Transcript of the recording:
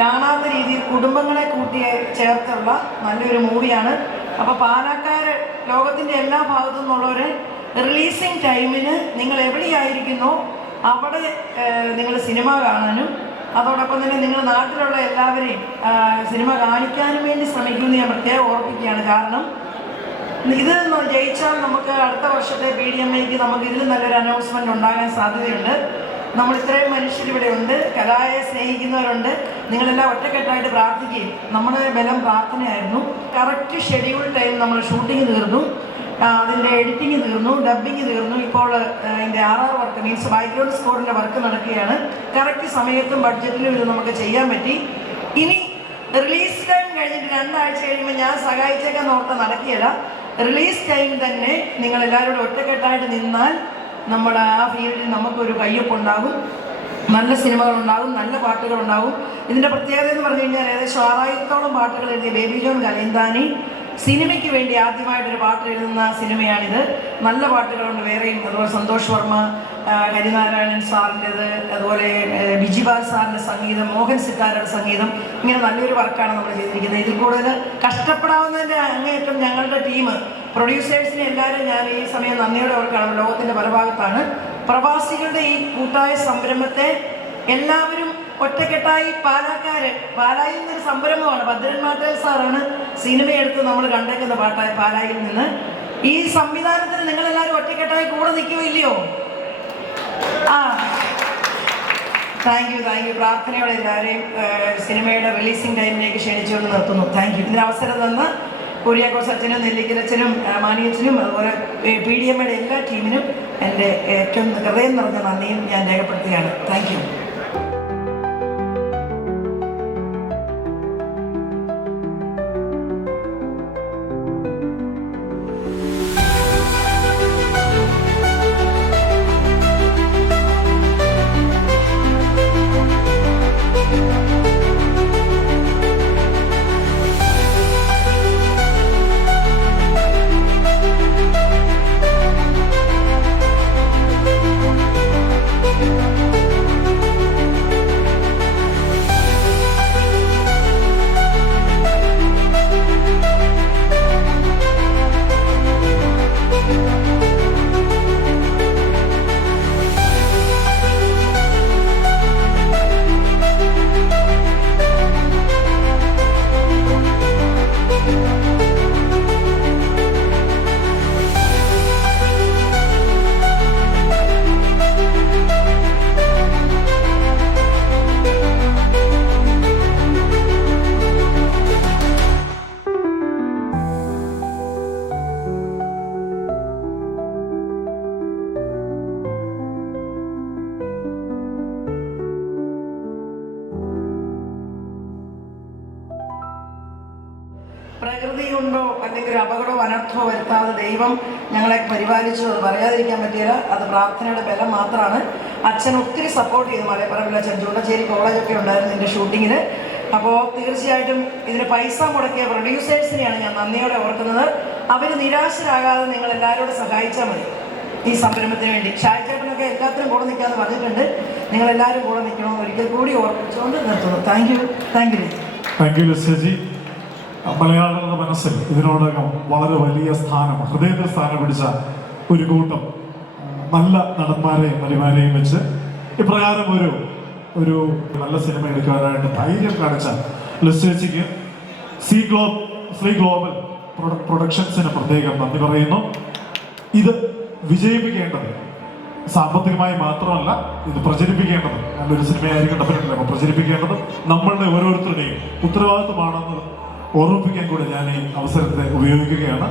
കാണാത്ത രീതിയിൽ കുടുംബങ്ങളെ കൂട്ടി ചേർത്തുള്ള നല്ലൊരു മൂവിയാണ്. അപ്പോൾ പാലക്കാർ ലോകത്തിൻ്റെ എല്ലാ ഭാഗത്തു നിന്നുള്ളവർ റിലീസിങ് ടൈമിന് നിങ്ങൾ എവിടെയായിരിക്കുന്നോ അവിടെ നിങ്ങൾ സിനിമ കാണാനും അതോടൊപ്പം തന്നെ നിങ്ങളുടെ നാട്ടിലുള്ള എല്ലാവരെയും സിനിമ കാണിക്കാനും വേണ്ടി ശ്രമിക്കുമെന്ന് ഞാൻ പ്രത്യേകം ഓർപ്പിക്കുകയാണ്. കാരണം ഇത് ജയിച്ചാൽ നമുക്ക് അടുത്ത വർഷത്തെ PDMAക്ക് നമുക്ക് ഇതിൽ നല്ലൊരു അനൗൺസ്മെൻറ്റ് ഉണ്ടാകാൻ സാധ്യതയുണ്ട്. നമ്മൾ ഇത്രയും മനുഷ്യരിവിടെ ഉണ്ട്, കലയെ സ്നേഹിക്കുന്നവരുണ്ട്. നിങ്ങളെല്ലാം ഒറ്റക്കെട്ടായിട്ട് പ്രാർത്ഥിക്കുകയും നമ്മുടെ ബലം പ്രാർത്ഥനയായിരുന്നു. കറക്റ്റ് ഷെഡ്യൂൾ ടൈം നമ്മൾ ഷൂട്ടിങ് തീർന്നു, അതിൻ്റെ എഡിറ്റിങ് തീർന്നു, ഡബ്ബിങ് തീർന്നു. ഇപ്പോൾ അതിൻ്റെ RR വർക്ക് മീൻസ് ബാക്ക്ഗ്രൗണ്ട് സ്കോറിൻ്റെ വർക്ക് നടക്കുകയാണ്. കറക്റ്റ് സമയത്തും ബഡ്ജറ്റിലും ഇത് നമുക്ക് ചെയ്യാൻ പറ്റി. ഇനി റിലീസ് ടൈം കഴിഞ്ഞിട്ട് 2 ആഴ്ച കഴിയുമ്പോൾ ഞാൻ സഹായിച്ചേക്കാൻ ഓർത്ത് നടക്കുകയില്ല. റിലീസ് ടൈം തന്നെ നിങ്ങളെല്ലാവരും ഒറ്റക്കെട്ടായിട്ട് നിന്നാൽ നമ്മുടെ ആ ഫീൽഡിൽ നമുക്കൊരു കയ്യൊപ്പുണ്ടാകും, നല്ല സിനിമകളുണ്ടാകും, നല്ല പാട്ടുകളുണ്ടാകും. ഇതിൻ്റെ പ്രത്യേകത എന്ന് പറഞ്ഞു കഴിഞ്ഞാൽ ഏകദേശം 6000-ഓളം പാട്ടുകൾ എഴുതിയ ബേബി ജോൺ കലൈന്താനി സിനിമയ്ക്ക് വേണ്ടി ആദ്യമായിട്ടൊരു പാട്ട് എഴുതുന്ന സിനിമയാണിത്. നല്ല പാട്ടുകളുണ്ട് വേറെയും. അതുപോലെ സന്തോഷ് വർമ്മ, ഹരിനാരായണൻ സാറിൻ്റെത്, അതുപോലെ ബിജിപാൽ സാറിൻ്റെ സംഗീതം, മോഹൻ സിത്താരയുടെ സംഗീതം, ഇങ്ങനെ നല്ലൊരു വർക്കാണ് നമ്മൾ ചെയ്തിരിക്കുന്നത്. ഇതിൽ കൂടുതൽ കഷ്ടപ്പെടാവുന്നതിൻ്റെ അങ്ങേയറ്റം ഞങ്ങളുടെ ടീം പ്രൊഡ്യൂസേഴ്സിനെ എല്ലാവരും ഞാൻ ഈ സമയം നന്ദിയോടെ ഓർക്കുകയാണ്. ലോകത്തിൻ്റെ പല ഭാഗത്താണ്. പ്രവാസികളുടെ ഈ കൂട്ടായ സംരംഭത്തെ എല്ലാവരും ഒറ്റക്കെട്ടായി പാലായിൽ നിന്നൊരു സംരംഭമാണ്. ഭദ്രൻ മാട്ടേൽ സാറാണ് സിനിമയെടുത്ത് നമ്മൾ കണ്ടേക്കുന്ന പാട്ടായ പാലായിൽ നിന്ന്. ഈ സംവിധാനത്തിന് നിങ്ങളെല്ലാവരും ഒറ്റക്കെട്ടായി കൂടെ നിൽക്കുകയോ ഇല്ലയോ? Thank you. പ്രാർത്ഥനയോടെ എല്ലാവരെയും സിനിമയുടെ റിലീസിംഗ് ടൈമിലേക്ക് ക്ഷണിച്ചുകൊണ്ട് നിർത്തുന്നു. Thank U. ഇതിന് അവസരം തന്ന കുര്യാക്കോസ് അച്ഛനും നെല്ലിക്കലച്ഛനും മാണിയച്ഛനും അതുപോലെ PDMAയുടെ എല്ലാ ടീമിനും എൻ്റെ ഏറ്റവും ഹൃദയം നിറഞ്ഞ നന്ദിയും ഞാൻ രേഖപ്പെടുത്തുകയാണ്. Thank you. പ്രകൃതി കൊണ്ടോ അല്ലെങ്കിൽ ഒരു അപകടമോ അനർത്ഥമോ വരുത്താതെ ദൈവം ഞങ്ങളെ പരിപാലിച്ചു. അത് പറയാതിരിക്കാൻ പറ്റിയില്ല. അത് പ്രാർത്ഥനയുടെ ബലം മാത്രമാണ്. അച്ഛൻ ഒത്തിരി സപ്പോർട്ട് ചെയ്തു. മലപ്പുറം അച്ഛൻ ചൂണ്ടശ്ശേരി കോളേജൊക്കെ ഉണ്ടായിരുന്നു ഇതിൻ്റെ ഷൂട്ടിങ്ങിന്. അപ്പോൾ തീർച്ചയായിട്ടും ഇതിന് പൈസ മുടക്കിയ പ്രൊഡ്യൂസേഴ്സിനെയാണ് ഞാൻ നന്ദിയോടെ ഓർക്കുന്നത്. അവർ നിരാശരാകാതെ നിങ്ങൾ എല്ലാവരോടും സഹായിച്ചാൽ മതി ഈ സംരംഭത്തിന് വേണ്ടി. ഷായ്ചേട്ടനൊക്കെ എല്ലാത്തിനും കൂടെ നിൽക്കാമെന്ന് പറഞ്ഞിട്ടുണ്ട്. നിങ്ങളെല്ലാവരും കൂടെ നിൽക്കണമെന്ന് ഒരിക്കൽ കൂടി ഓർപ്പിച്ചുകൊണ്ട് നിർത്തുന്നു. Thank you Lissy. മലയാളികളുടെ മനസ്സിൽ ഇതിനോടകം വളരെ വലിയ സ്ഥാനം, ഹൃദയത്തിൽ സ്ഥാനം പിടിച്ച ഒരു കൂട്ടം നല്ല നടന്മാരെയും നടിമാരെയും വെച്ച് ഇപ്രകാരം ഒരു നല്ല സിനിമ എടുക്കാനായിട്ട് ധൈര്യം കാണിച്ച ലിസേച്ചിക്ക് ശ്രീ ഗ്ലോബൽ പ്രൊഡക്ഷൻസിന് പ്രത്യേകം നന്ദി പറയുന്നു. ഇത് വിജയിപ്പിക്കേണ്ടത് സാമ്പത്തികമായി മാത്രമല്ല, ഇത് പ്രചരിപ്പിക്കേണ്ടത് നല്ലൊരു സിനിമയായിരിക്കും ഡെഫിനറ്റ്ലി. അപ്പോൾ പ്രചരിപ്പിക്കേണ്ടത് നമ്മളുടെ ഓരോരുത്തരുടെയും ഉത്തരവാദിത്വമാണെന്ന് ഓർമ്മിപ്പിക്കാൻ കൂടെ ഞാൻ ഈ അവസരത്തെ ഉപയോഗിക്കുകയാണ്.